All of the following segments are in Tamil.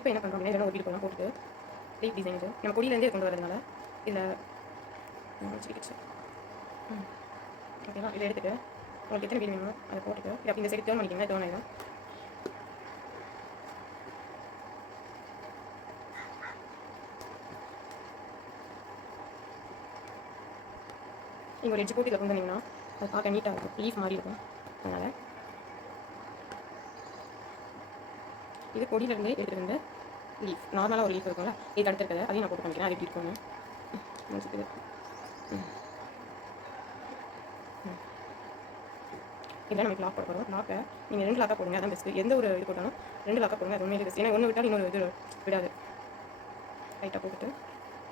இப்போ என்ன பண்ணுறோம் அப்படின்னா இதெல்லாம் ஒட்டிட்டு போகலாம் போட்டுட்டு லீஃப் டிசைன் இது நம்ம கொடியிலேருந்தே கொண்டு வரதுனால இதில் வச்சுக்கிச்சு ஓகேவா. இதை எடுத்துகிட்டு உங்களுக்கு எத்தனை வீடு வேணுமோ அதை போட்டுட்டு இது அப்படி இந்த சைடு டேர்ன் பண்ணிக்கிங்கன்னா டேர்ன் ஆகிடும். நீங்கள் ஒரு எட்ஜ் போட்டு இதில் கொண்டு வந்தீங்கன்னா அது பார்க்க நீட்டாக இருக்கும், லீஃப் மாதிரி இருக்கும். அதனால் இது கொடியிலேருந்தே எடுத்துகிட்டு வந்து லீஃப் நார்மலாக ஒரு லீஃப் இருக்கும்ல இது அடுத்துருக்குது அதையும் நான் போட்டு பண்ணிக்கிறேன். அது எப்படி இருக்கும்னு முடிச்சுக்குது. இதில் நமக்கு லாக் போட போகிறோம். லாக்கை நீங்கள் 2 லாக்காக போடுங்க, அதான் பெஸ்ட்டு. எந்த ஒரு இது போட்டாலும் 2 லாக்காக போடுங்க, அது உண்மையிலே பெஸ்ட். ஏன்னா ஒன்று விட்டால் இன்னொரு இது விடாது. லைட்டாக போட்டுட்டு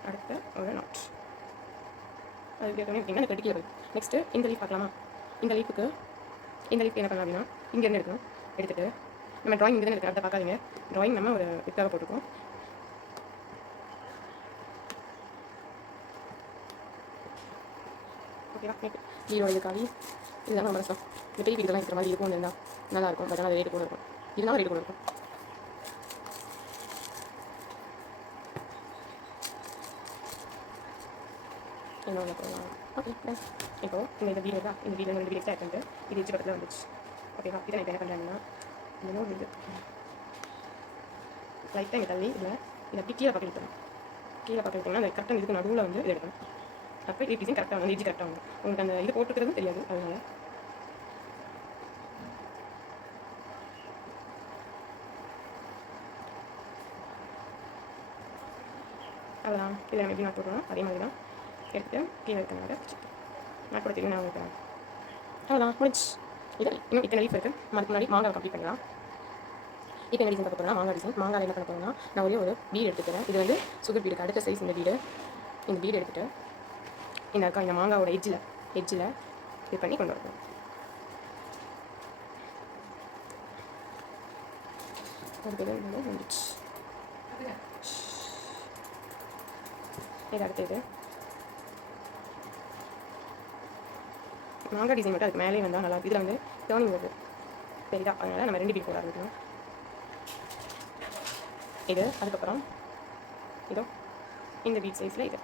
அடுத்து ஒரு நாட் அது கேட்டோன்னே பார்த்தீங்கன்னா எனக்கு வெட்டிக்கல போய். நெக்ஸ்ட்டு இந்த லீஃப் பார்க்கலாமா. இந்த லீஃபுக்கு என்ன பண்ணலாம் அப்படின்னா இங்கேருந்து எடுக்கணும். எடுத்துகிட்டு நம்ம ட்ராயிங் இங்கே தான் எடுக்கிறோம், அதை பார்க்காதீங்க. ட்ராயிங் நம்ம ஒரு வித்தாக போட்டுருக்கோம். ஓகேவா. ஹீரோ இது காவி இதுதான் நம்ம மனசம். இந்த பெரிய இதெல்லாம் இருக்கிற மாதிரி இருக்கும் இருந்தால் நல்லாயிருக்கும். பட் ஆனால் ரேட்டு கூட இருக்கும். இதனால ரேட்டு கூட இருக்கும். இன்னொன்று போகலாம். ஓகே ப்ளஸ் இப்போது இந்த வீடு தான். இந்த வீடு 2 வீடு எக்ஸ்ட்ரா எடுத்துட்டு இது எச்சு பக்கத்தில் வந்துச்சு. ஓகேவா. இதை நான் இப்போ என்ன பண்ணுறேன்னா இன்னொரு இது லைட்டாக இங்கே தள்ளி இதில் அப்படி கீழே பக்கம் எடுத்துணும். கீழே பக்கம் எடுத்திங்கன்னா அந்த கரெக்டாக இதுக்கு நடுவில் வந்து இது எடுக்கணும். அப்போ இது டிசைன் கரெக்டாக வந்து எஜ்ஜு கரெக்டாக வந்து உங்களுக்கு அந்த இது போட்டுக்கிறதும் தெரியாது. அதனால் அவ்வளோதான். இதில் நம்ம எப்படி நாட் போட்டுறோம் அதே மாதிரி தான் எடுத்துகிட்டு கீழே இருக்கிறனால நாட் போட தெரியும். நான் உங்களுக்கு அவ்வளோதான் முடிச்சு. இது இன்னும் இத்தனை லீஃப் இருக்குது. அதுக்கு முன்னாடி மாங்காய் கம்ப்ளீட் பண்ணலாம். இப்போ என்ன டிசைன் பார்க்க போகிறோம்னா மாங்காய் டிசைன். மாங்காய் என்ன பண்ண போகிறோம்னா நான் ஒரு வீடு எடுத்துக்கிறேன். இது வந்து சுகர் வீடுக்கு அடுத்த சைஸ் இந்த வீடு எடுத்துகிட்டு இந்த மாங்காவோட எட்ஜில் இது பண்ணி கொண்டு வரணும். முடிச்சு இது அடுத்தது மாங்காய் டிசைன் மட்டும் அதுக்கு மேலே வந்தால் நல்லா இதில் வந்து டேர்னிங் வருது சரிதா. அதனால் நம்ம 2 பீட் போட ஆரம்பிக்கணும். இது அதுக்கப்புறம் இதோ இந்த பீட் சைஸில் இது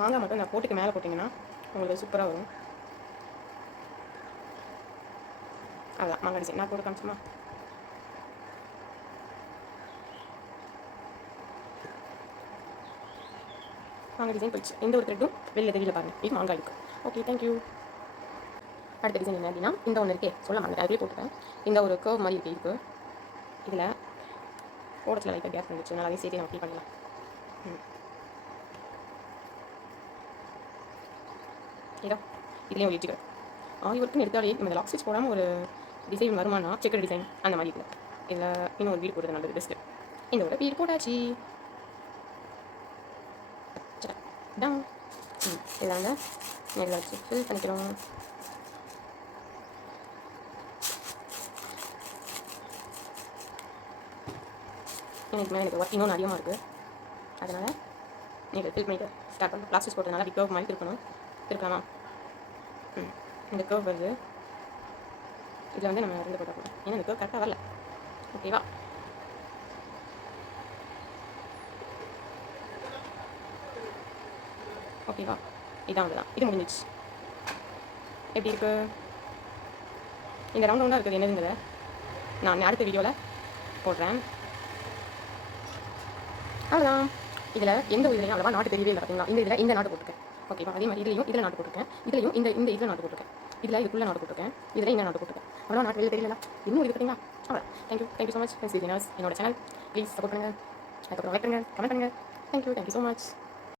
மாங்காய் மட்டும் இந்த போட்டுக்கு மேலே போட்டிங்கன்னா உங்களுக்கு சூப்பராக வரும். அதுதான் மாங்காய் டிசைன். நான் போட்டு காமிச்சுமா. மாங்காய் டிசைன் போயிடுச்சு. எந்த ஒரு த்ரெட்டும் வெளியில் தெரியல பாருங்கள். இது மாங்காய் இருக்குது. Okay thank you. அடுத்த டிசைன் என்ன அப்படின்னா இந்த ஒன்று இருக்கே சொல்ல மாட்டேன் அதுலேயே போட்டுட்டேன். இந்த ஒரு கர்வ் மாதிரி இருக்குது. இதில் ஓடத்தில் லைட்டாக கேப் இருந்துச்சு. அதனால் அதையும் சேர்த்து நம்ம ஃபில் பண்ணலாம். இதோ இதுலேயும் ஒரு எட்ஜுக்கு ஆரி ஒர்க்குன்னு எடுத்தாலே நம்ம லாக் ஸ்டிச் போடாமல் ஒரு டிசைன் வருமானா செக்கர் டிசைன் அந்த மாதிரி இருக்குது. இதில் இன்னும் ஒரு வீடு போடுறது நல்லது பெஸ்ட்டு. இந்த ஒரு வீடு போட்டாச்சு. டன். இதில் வந்து இதில் வச்சு ஃபில் பண்ணிக்கிறோம். எனக்கு ஒர்க் இன்னொன்று அதிகமாக இருக்குது. அதனால் நீங்கள் ஃபில் பண்ணிட்டு ஸ்டார்ட் பண்ணி பிளாஸ்டிக் போட்டதுனால அப்படி கர்வ் மாதிரி இருக்கலாமா. இந்த கர்வ் வருது. இதில் வந்து நம்ம 2 போட்டோம். ஏன்னா இந்த கர்வ் கரெக்டாக வரல. ஓகேவா. இதான் அவ்வளோதான். இது முடிஞ்சிச்சு. எப்படி இருக்கு இந்த ரவுண்டாக இருக்குது என்னதுங்கிறத நான் அடுத்த வீடியோவில் போடுறேன். அவ்வளோதான். இதில் எந்த ஒரு இதுலையும் அவ்வளோவா நாட்டு தெரியவே இல்லை பார்த்தீங்களா. இந்த நாட்டு போட்டிருக்கேன். ஓகேவா. அதே மாதிரி இதில் நாட்டு போட்டிருக்கேன். இதுலையும் இதில் நாட்டு போட்டிருக்கேன். இதில் இதுக்குள்ளே நாட்டு போட்டிருக்கேன். இதில் இந்த நாட்டு போட்டிருக்கேன். அவ்வளோ நாட்டு வெளியே தெரியல. இன்னும் இது பார்த்தீங்களா. அவ்வளோ. Thank you so much. என்னோட சேனல் ப்ளீஸ் சப்போர்ட் பண்ணுங்கள். அதுக்கப்புறம் லைக் பண்ணுங்கள், கமெண்ட் பண்ணுங்கள். Thank you so much.